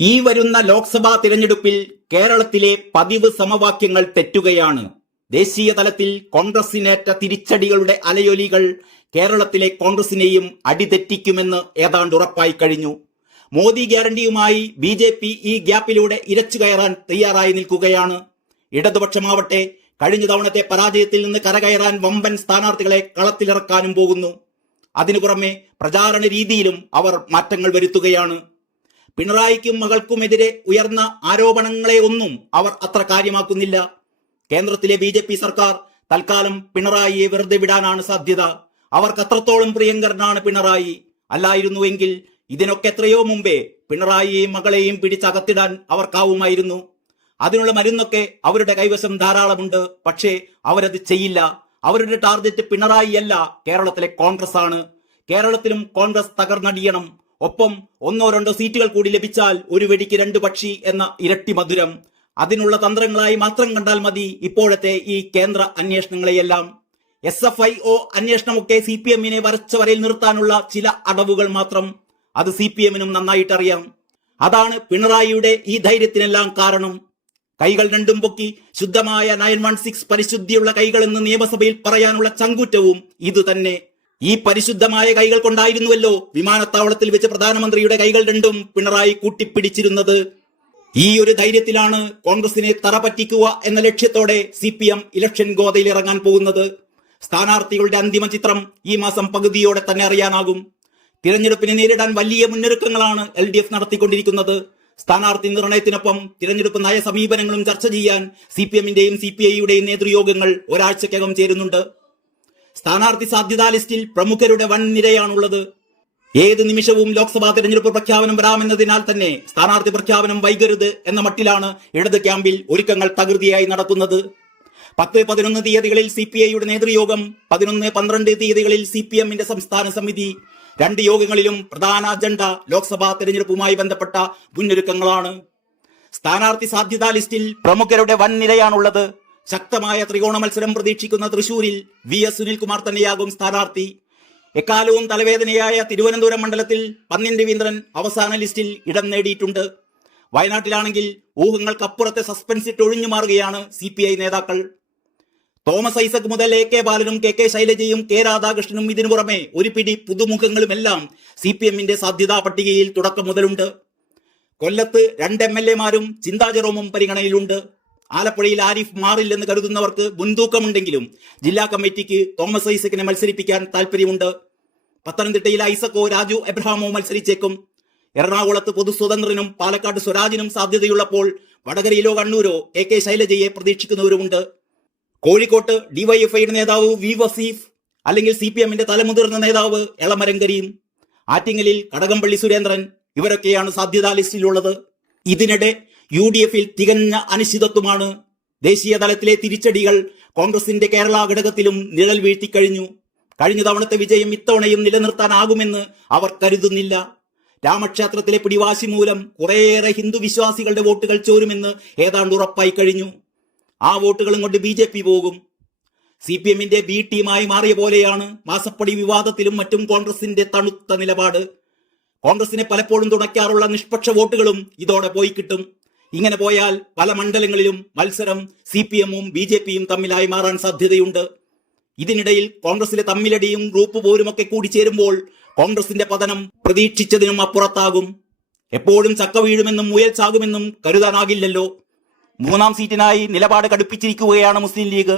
ഈ വരുന്ന ലോക്സഭാ തിരഞ്ഞെടുപ്പിൽ കേരളത്തിലെ പതിവ് സമവാക്യങ്ങൾ തെറ്റുകയാണ്. ദേശീയ തലത്തിൽ കോൺഗ്രസിനേറ്റ തിരിച്ചടികളുടെ അലയൊലികൾ കേരളത്തിലെ കോൺഗ്രസിനെയും അടിതെറ്റിക്കുമെന്ന് ഏതാണ്ട് ഉറപ്പായി കഴിഞ്ഞു. മോദി ഗ്യാരണ്ടിയുമായി BJP ഈ ഗ്യാപ്പിലൂടെ ഇരച്ചു കയറാൻ തയ്യാറായി നിൽക്കുകയാണ്. ഇടതുപക്ഷമാവട്ടെ കഴിഞ്ഞ തവണത്തെ പരാജയത്തിൽ നിന്ന് കരകയറാൻ വമ്പൻ സ്ഥാനാർത്ഥികളെ കളത്തിലിറക്കാനും പോകുന്നു. അതിനു പുറമെ പ്രചാരണ രീതിയിലും അവർ മാറ്റങ്ങൾ വരുത്തുകയാണ്. പിണറായിക്കും മകൾക്കുമെതിരെ ഉയർന്ന ആരോപണങ്ങളെ ഒന്നും അവർ അത്ര കാര്യമാക്കുന്നില്ല. കേന്ദ്രത്തിലെ BJP സർക്കാർ തൽക്കാലം പിണറായിയെ വെറുതെ വിടാനാണ് സാധ്യത. അവർക്ക് അത്രത്തോളം പ്രിയങ്കരനാണ് പിണറായി. അല്ലായിരുന്നുവെങ്കിൽ ഇതിനൊക്കെ എത്രയോ മുമ്പേ പിണറായിയെയും മകളെയും പിടിച്ചകത്തിടാൻ അവർക്കാവുമായിരുന്നു. അതിനുള്ള മരുന്നൊക്കെ അവരുടെ കൈവശം ധാരാളമുണ്ട്. പക്ഷേ അവരത് ചെയ്യില്ല. അവരുടെ ടാർഗറ്റ് പിണറായിയല്ല, കേരളത്തിലെ കോൺഗ്രസ് ആണ്. കേരളത്തിലും കോൺഗ്രസ് തകർന്നടിയണം. ഒപ്പം ഒന്നോ രണ്ടോ സീറ്റുകൾ കൂടി ലഭിച്ചാൽ ഒരു വെടിക്ക് രണ്ട് പക്ഷി എന്ന ഇരട്ടി മധുരം. അതിനുള്ള തന്ത്രങ്ങളായി മാത്രം കണ്ടാൽ മതി ഇപ്പോഴത്തെ ഈ കേന്ദ്ര അന്വേഷണങ്ങളെയെല്ലാം. SFIO അന്വേഷണമൊക്കെ CPM-നെ വരച്ച വരയിൽ നിർത്താനുള്ള ചില അടവുകൾ മാത്രം. അത് CPM-നും നന്നായിട്ടറിയാം. അതാണ് പിണറായിയുടെ ഈ ധൈര്യത്തിനെല്ലാം കാരണം. കൈകൾ രണ്ടും പൊക്കി ശുദ്ധമായ 916 പരിശുദ്ധിയുള്ള കൈകളെന്ന് നിയമസഭയിൽ പറയാനുള്ള ചങ്കൂറ്റവും ഇത് തന്നെ. ഈ പരിശുദ്ധമായ കൈകൾ കൊണ്ടായിരുന്നുവല്ലോ വിമാനത്താവളത്തിൽ വെച്ച് പ്രധാനമന്ത്രിയുടെ കൈകൾ രണ്ടും പിണറായി കൂട്ടിപ്പിടിച്ചിരുന്നത്. ഈ ഒരു ധൈര്യത്തിലാണ് കോൺഗ്രസിനെ തറപറ്റിക്കുക എന്ന ലക്ഷ്യത്തോടെ CPM ഇലക്ഷൻ ഗോതയിൽ ഇറങ്ങാൻ പോകുന്നത്. സ്ഥാനാർത്ഥികളുടെ അന്തിമ ചിത്രം ഈ മാസം പകുതിയോടെ തന്നെ അറിയാനാകും. തിരഞ്ഞെടുപ്പിനെ നേരിടാൻ വലിയ മുന്നൊരുക്കങ്ങളാണ് LDF നടത്തിക്കൊണ്ടിരിക്കുന്നത്. സ്ഥാനാർത്ഥി നിർണയത്തിനൊപ്പം തിരഞ്ഞെടുപ്പ് നയ സമീപനങ്ങളും ചർച്ച ചെയ്യാൻ CPM-ന്റെയും CPI-യുടെയും നേതൃയോഗങ്ങൾ ഒരാഴ്ചക്കകം ചേരുന്നുണ്ട്. സ്ഥാനാർത്ഥി സാധ്യതാ ലിസ്റ്റിൽ പ്രമുഖരുടെ വൻ നിരയാണുള്ളത്. ഏത് നിമിഷവും ലോക്സഭാ തിരഞ്ഞെടുപ്പ് പ്രഖ്യാപനം വരാമെന്നതിനാൽ തന്നെ സ്ഥാനാർത്ഥി പ്രഖ്യാപനം വൈകരുത് എന്ന മട്ടിലാണ് ഇടത് ക്യാമ്പിൽ ഒരുക്കങ്ങൾ തകൃതിയായി നടക്കുന്നത്. 10-11 തീയതികളിൽ CPI-യുടെ നേതൃയോഗം, 11-12 തീയതികളിൽ CPM-ന്റെ സംസ്ഥാന സമിതി. 2 യോഗങ്ങളിലും പ്രധാന അജണ്ട ലോക്സഭാ തെരഞ്ഞെടുപ്പുമായി ബന്ധപ്പെട്ട മുന്നൊരുക്കങ്ങളാണ്. സ്ഥാനാർത്ഥി സാധ്യതാ ലിസ്റ്റിൽ പ്രമുഖരുടെ വൻ നിരയാണുള്ളത്. ശക്തമായ ത്രികോണ മത്സരം പ്രതീക്ഷിക്കുന്ന തൃശൂരിൽ VS സുനിൽകുമാർ തന്നെയാകും സ്ഥാനാർത്ഥി. എക്കാലവും തലവേദനയായ തിരുവനന്തപുരം മണ്ഡലത്തിൽ പന്ന്യൻ രവീന്ദ്രൻ അവസാന ലിസ്റ്റിൽ ഇടം നേടിയിട്ടുണ്ട്. വയനാട്ടിലാണെങ്കിൽ ഊഹങ്ങൾക്കപ്പുറത്തെ സസ്പെൻസ് ഇട്ട് ഒഴിഞ്ഞു മാറുകയാണ് CPI നേതാക്കൾ. തോമസ് ഐസക് മുതൽ AK ബാലനും KK ശൈലജയും K രാധാകൃഷ്ണനും ഇതിനു പുറമെ ഒരു പിടി പുതുമുഖങ്ങളുമെല്ലാം CPM-ന്റെ സാധ്യതാ പട്ടികയിൽ തുടക്കം മുതലുണ്ട്. കൊല്ലത്ത് 2 MLA-മാരും ചിന്താ ജെറോമും പരിഗണനയിലുണ്ട്. ആലപ്പുഴയിൽ ആരിഫ് മാറില്ലെന്ന് കരുതുന്നവർക്ക് മുൻതൂക്കമുണ്ടെങ്കിലും ജില്ലാ കമ്മിറ്റിക്ക് തോമസ് ഐസക്കിനെ മത്സരിപ്പിക്കാൻ താല്പര്യമുണ്ട്. പത്തനംതിട്ടയിൽ ഐസക്കോ രാജു എബ്രഹാമോ മത്സരിച്ചേക്കും. എറണാകുളത്ത് പൊതു സ്വതന്ത്രനും പാലക്കാട് സ്വരാജിനും സാധ്യതയുള്ളപ്പോൾ വടകരയിലോ കണ്ണൂരോ KK ശൈലജയെ പ്രതീക്ഷിക്കുന്നവരുമുണ്ട്. കോഴിക്കോട്ട് DYFI-യുടെ നേതാവ് V വസീഫ്, അല്ലെങ്കിൽ CPM-ന്റെ തലമുതിർന്ന നേതാവ് എളമരം കരീം. ആറ്റിങ്ങലിൽ കടകംപള്ളി സുരേന്ദ്രൻ. ഇവരൊക്കെയാണ് സാധ്യതാ ലിസ്റ്റിലുള്ളത്. ഇതിനിടെ UDF-ൽ തികഞ്ഞ അനിശ്ചിതത്വമാണ്. ദേശീയ തലത്തിലെ തിരിച്ചടികൾ കോൺഗ്രസിന്റെ കേരള ഘടകത്തിലും നിഴൽ വീഴ്ത്തിക്കഴിഞ്ഞു. കഴിഞ്ഞ തവണത്തെ വിജയം ഇത്തവണയും നിലനിർത്താനാകുമെന്ന് അവർ കരുതുന്നില്ല. രാമക്ഷേത്രത്തിലെ പിടിവാശി മൂലം കുറേയേറെ ഹിന്ദു വിശ്വാസികളുടെ വോട്ടുകൾ ചോരുമെന്ന് ഏതാണ്ട് ഉറപ്പായി കഴിഞ്ഞു. ആ വോട്ടുകളും കൊണ്ട് BJP പോകും. CPM-ന്റെ B ടീമായി മാറിയ പോലെയാണ് മാസപ്പടി വിവാദത്തിലും മറ്റും കോൺഗ്രസിന്റെ തണുത്ത നിലപാട്. കോൺഗ്രസിനെ പലപ്പോഴും തുണയ്ക്കാറുള്ള നിഷ്പക്ഷ വോട്ടുകളും ഇതോടെ പോയി കിട്ടും. ഇങ്ങനെ പോയാൽ പല മണ്ഡലങ്ങളിലും മത്സരം CPM-ഉം BJP-യും തമ്മിലായി മാറാൻ സാധ്യതയുണ്ട്. ഇതിനിടയിൽ കോൺഗ്രസിലെ തമ്മിലടിയും ഗ്രൂപ്പ് പോരുമൊക്കെ കൂടി ചേരുമ്പോൾ കോൺഗ്രസിന്റെ പതനം പ്രതീക്ഷിച്ചതിനും അപ്പുറത്താകും. എപ്പോഴും ചക്ക വീഴുമെന്നും മുയൽ ചാകുമെന്നും കരുതാനാകില്ലല്ലോ. 3-ാം സീറ്റിനായി നിലപാട് കടുപ്പിച്ചിരിക്കുകയാണ് മുസ്ലിം ലീഗ്.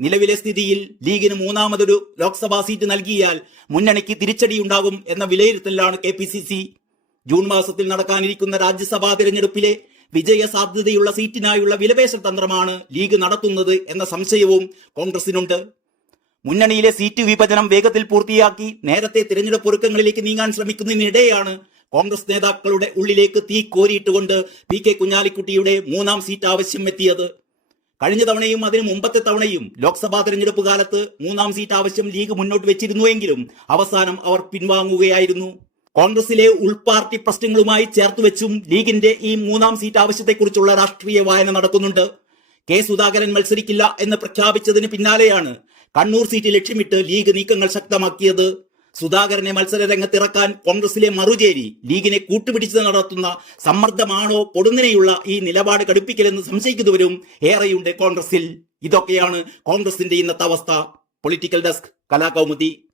നിലവിലെ സ്ഥിതിയിൽ ലീഗിന് 3-മതൊരു ലോക്സഭാ സീറ്റ് നൽകിയാൽ മുന്നണിക്ക് തിരിച്ചടിയുണ്ടാകും എന്ന വിലയിരുത്തലാണ് KPCC. ജൂൺ മാസത്തിൽ നടക്കാനിരിക്കുന്ന രാജ്യസഭാ തിരഞ്ഞെടുപ്പിലെ വിജയ സാധ്യതയുള്ള സീറ്റിനായുള്ള വിലപേശ തന്ത്രമാണ് ലീഗ് നടത്തുന്നത് എന്ന സംശയവും കോൺഗ്രസിനുണ്ട്. മുന്നണിയിലെ സീറ്റ് വിഭജനം വേഗത്തിൽ പൂർത്തിയാക്കി നേരത്തെ തിരഞ്ഞെടുപ്പ് ഒരുക്കങ്ങളിലേക്ക് നീങ്ങാൻ ശ്രമിക്കുന്നതിനിടെയാണ് കോൺഗ്രസ് നേതാക്കളുടെ ഉള്ളിലേക്ക് തീ കോരിയിട്ടുകൊണ്ട് PK കുഞ്ഞാലിക്കുട്ടിയുടെ 3-ാം സീറ്റ് ആവശ്യം എത്തിയത്. കഴിഞ്ഞ തവണയും അതിനു മുമ്പത്തെ തവണയും ലോക്സഭാ തിരഞ്ഞെടുപ്പ് കാലത്ത് 3-ാം സീറ്റ് ആവശ്യം ലീഗ് മുന്നോട്ട് വെച്ചിരുന്നുവെങ്കിലും അവസാനം അവർ പിൻവാങ്ങുകയായിരുന്നു. കോൺഗ്രസിലെ ഉൾപാർട്ടി പ്രശ്നങ്ങളുമായി ചേർത്തുവെച്ചും ലീഗിന്റെ ഈ 3-ാം സീറ്റ് ആവശ്യത്തെക്കുറിച്ചുള്ള രാഷ്ട്രീയ വായന നടക്കുന്നുണ്ട്. K സുധാകരൻ മത്സരിക്കില്ല എന്ന് പ്രഖ്യാപിച്ചതിന് പിന്നാലെയാണ് കണ്ണൂർ സീറ്റ് ലക്ഷ്യമിട്ട് ലീഗ് നീക്കങ്ങൾ ശക്തമാക്കിയത്. സുധാകരനെ മത്സര രംഗത്തിറക്കാൻ കോൺഗ്രസിലെ മറുചേരി ലീഗിനെ കൂട്ടുപിടിച്ച് നടത്തുന്ന സമ്മർദ്ദമാണോ പൊടുന്നനെയുള്ള ഈ നിലപാട് കടുപ്പിക്കലെന്ന് സംശയിക്കുന്നവരും ഏറെയുണ്ട് കോൺഗ്രസിൽ. ഇതൊക്കെയാണ് കോൺഗ്രസിന്റെ ഇന്നത്തെ അവസ്ഥ. Political desk, Kalakaumudi.